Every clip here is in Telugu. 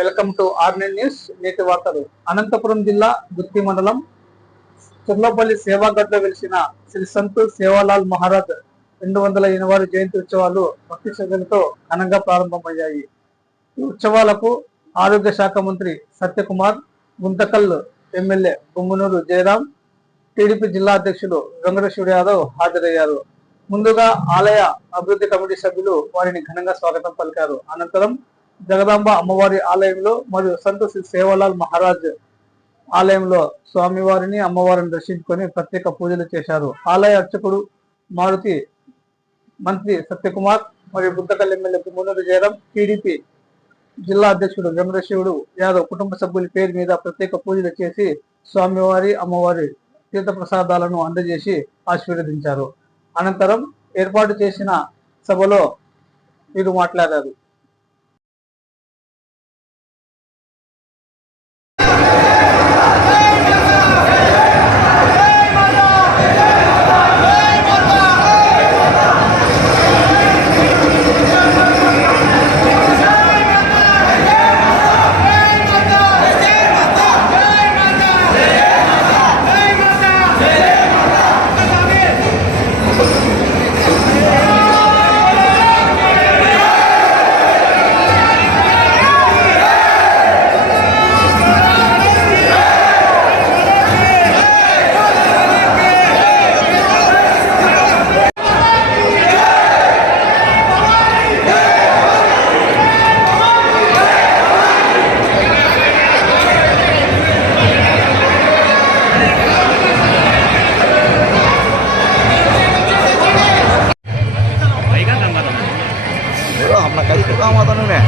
Welcome to RN news. నేటి వార్తలు. అనంతపురం జిల్లా గుత్తి మండలం తుర్లపల్లి సేవాగఢ్ లో వెలిసిన శ్రీ సంత్ సేవాలాల్ మహారాజ్ 280వ జయంతి ఉత్సవాలు భక్తి శ్రద్ధలతో ఘనంగా ప్రారంభమయ్యాయి. ఈ ఉత్సవాలకు ఆరోగ్య శాఖ మంత్రి సత్యకుమార్, గుంతకల్ ఎమ్మెల్యే బొమ్మనూరు జయరాం, టీడీపీ జిల్లా అధ్యక్షుడు వెంకటేశ్వర యాదవ్ హాజరయ్యారు. ముందుగా ఆలయ అభివృద్ధి కమిటీ సభ్యులు వారిని ఘనంగా స్వాగతం పలికారు. అనంతరం జగదాంబ అమ్మవారి ఆలయంలో మరియు సంత్ శ్రీ సేవాలాల్ మహారాజ్ ఆలయంలో స్వామివారిని అమ్మవారిని దర్శించుకొని ప్రత్యేక పూజలు చేశారు. ఆలయ అర్చకుడు మారుతి, మంత్రి సత్యకుమార్ మరియు గుంతకల్ ఎమ్మెల్యే బొమ్మనూరు జయరాం, టీడీపీ జిల్లా అధ్యక్షుడు వెంకటేశ్వరుడు యాదవ్ కుటుంబ సభ్యుల పేరు మీద ప్రత్యేక పూజలు చేసి స్వామివారి అమ్మవారి తీర్థ ప్రసాదాలను అందజేసి ఆశీర్వదించారు. అనంతరం ఏర్పాటు చేసిన సభలో వీరు మాట్లాడారు. अपना कई तो काम आता नहीं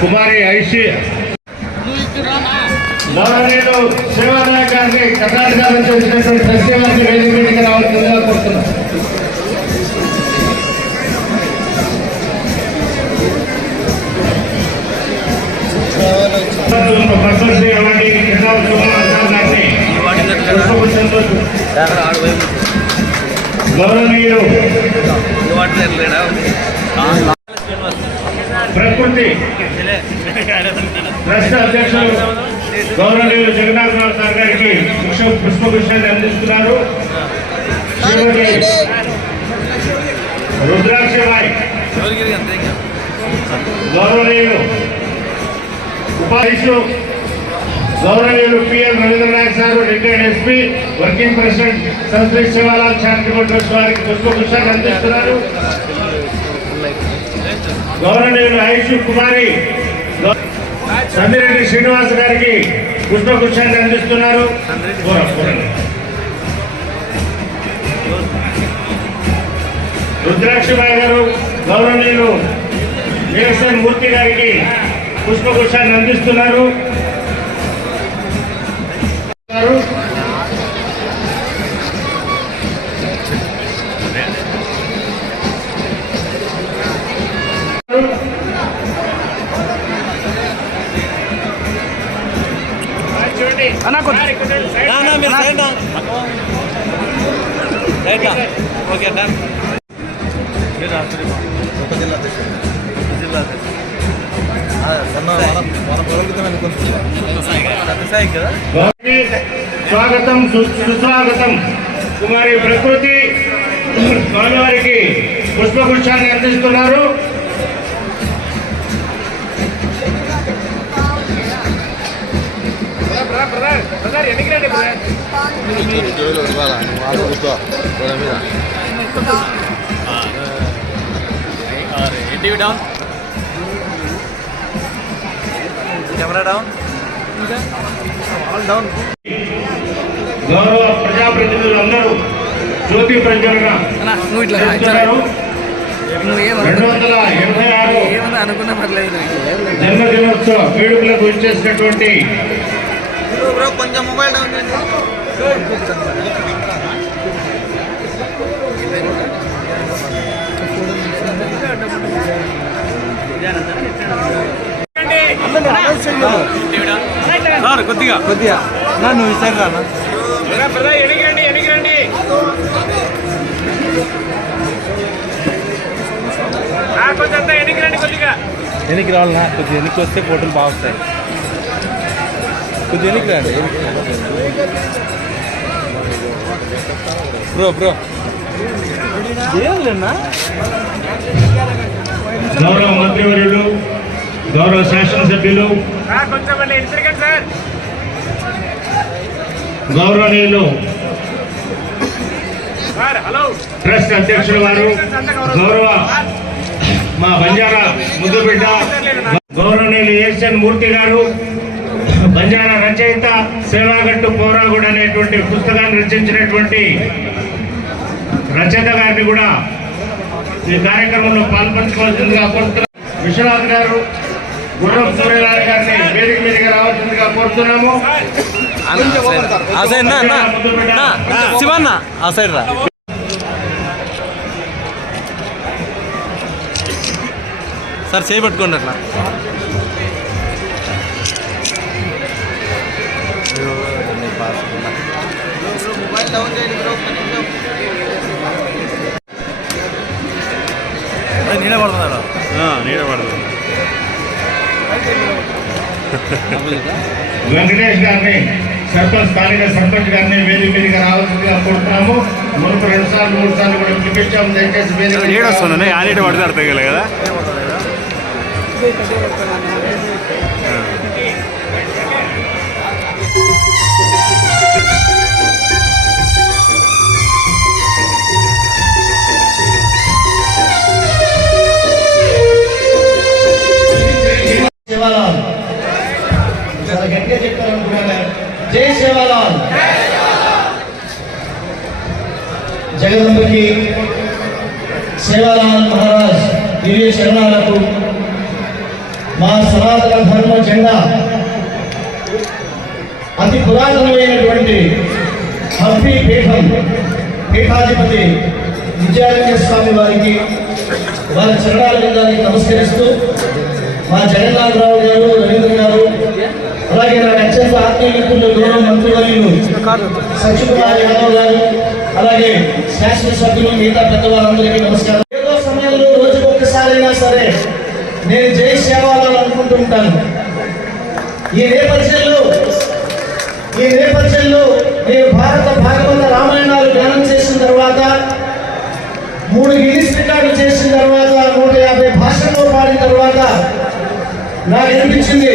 కుమారి ఐషి గౌరవనీయులు సేవారాయ్ గారిని కర్ణాటక నుంచి వచ్చినటువంటి ట్రస్టీ వారిని వేదిక మీదకి రావాల్సిందిగా కోరుతున్నాం. పద్మశ్రీ అవార్డు కిషోర్ కుమార్ గారిని పుష్పగుచ్చంతో గౌరవనీయులు ప్రకృతి ట్రస్ట్ అధ్యక్షులు గౌరవనీయులు జగన్నాథరావు సార్ గారికి పుష్పగుచ్చాన్ని అందిస్తున్నారు. శ్రీమతి రుద్రాక్షబాయ్ గౌరవనీయులు ఉపాధ్యక్షులు గౌరవనీయులు PN Ravindranath sir retired SP working president సంశ్రీ శివాలాల్ చారిటబుల్ ట్రస్ట్ వారికి పుష్పగుచ్చాన్ని అందిస్తున్నారు. గౌరవనీయులు ఐషు కుమారి సందిరెడ్డి శ్రీనివాస్ గారికి పుష్పగుచ్చాన్ని అందిస్తున్నారు. రుద్రాక్షబాయి గారు గౌరవనీయులు నిరసన్ మూర్తి గారికి పుష్పగుచ్చాన్ని అందిస్తున్నారు. స్వాగతం సుస్వాగతం కుమారి ప్రకృతి స్వామివారికి పుష్పగుచ్చాన్ని అందిస్తున్నారు. గౌరవ ప్రజాప్రతినిధులందరూ జ్యోతి ప్రజ్వలన 286 జన్మదినోత్సవ వేడుకలకు ఇచ్చేసినటువంటి కొంచెం మొబైల్ డౌన్ కొద్దిగా కొద్దిగా నువ్వు ఇస్తాను ఎనికి రావాలన్నా కొద్దిగా ఎనికి వస్తే ఫోటోలు బాగా వస్తాయి. కొద్దిగా ఎనికి రండి బ్రో ఏనా గౌరవ మంత్రివర్యులు గౌరవ శాసనసభ్యులు గౌరవనీయులు ట్రస్ట్ అధ్యక్షుల వారు గౌరవ మా బంజారా ముద్దుబిడ్డ గౌరవనీయులు ఏఎస్ఎన్ మూర్తి గారు బంజారా రచయిత సేవాగట్టు పోరాగుడ్ అనేటువంటి పుస్తకాన్ని రచించినటువంటి రచయిత గారిని కూడా ఈ కార్యక్రమంలో పాల్పంచుకోవాల్సిందిగా కోరుతున్నాం. విశ్వనాథ్ గారు గుర్రం సూర్యనారాయణ గారిని వేదిక మీదకి రావాల్సిందిగా కోరుతున్నాము. శివన్న ఆ సైడ్ రా సార్ చేయబట్టుకోండి అట్లా మొబైల్ డౌన్ చేయండి నీడ పడుతున్నాడు నీడ పడుతుంది. వెంకటేష్ గారిని సర్పంచ్ స్థానిక సర్పంచ్ గారిని వేదిక మీదకి రావాల్సిందిగా కోరుతున్నాము. మునుపు 2 సార్లు 3 సార్లు కూడా పిలిపించాము. దయచేసి నీడ వస్తుంది ఆ నీడ పడితే అర్థం కదా కదా సేవాలాల్ చాలా గట్టిగా చెప్తారనుకున్నాను. జై సేవాలాల్. జగదంబకి సేవాలాల్ మహారాజ్ దివ్య శరణాలకు మా సనాతన ధర్మ జెండా అతి పురాతనమైనటువంటి హంపి పీఠం పీఠాధిపతి విజయానంద స్వామి వారికి వారి చరణాల విధానికి నమస్కరిస్తూ మా జగన్నాథరావు గారు, రవీంద్ర గారు, అలాగే నా అత్యంత ఆత్మీయులు గౌరవ మంత్రివర్యులు సత్యకుమార్ యాదవ్ గారు, అలాగే శాసనసభ్యులు, మిగతా పెద్దవాళ్ళందరికీ నమస్కారం. ఏదో సమయంలో రోజుకు ఒక్కసారైనా సరే నేను జై సేవాలను అనుకుంటూ ఉంటాను. ఈ నేపథ్యంలో నేను భారత భాగవత రామాయణాలు ధ్యానం చేసిన తర్వాత 3 గిన్నిస్ రికార్డులు చేసిన తర్వాత 150 భాషల్లో పాడిన తర్వాత నాకు అనిపించింది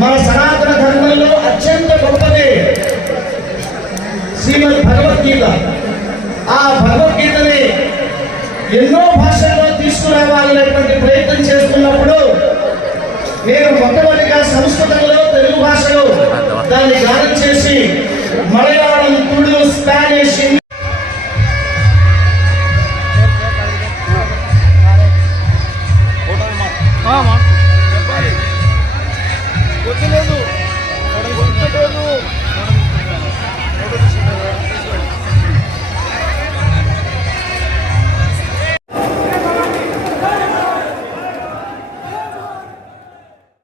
మన సనాతన ధర్మంలో అత్యంత గొప్పది శ్రీమద్ భగవద్గీత. ఆ భగవద్గీతని ఎన్నో భాషల్లో తీసుకురావాలనేటువంటి ప్రయత్నం చేస్తున్నప్పుడు నేను మొట్టమొదటిగా సంస్కృతంలో, తెలుగు భాషలో దాన్ని గానం చేసి మలయాళం, తుళు, స్పానిష్,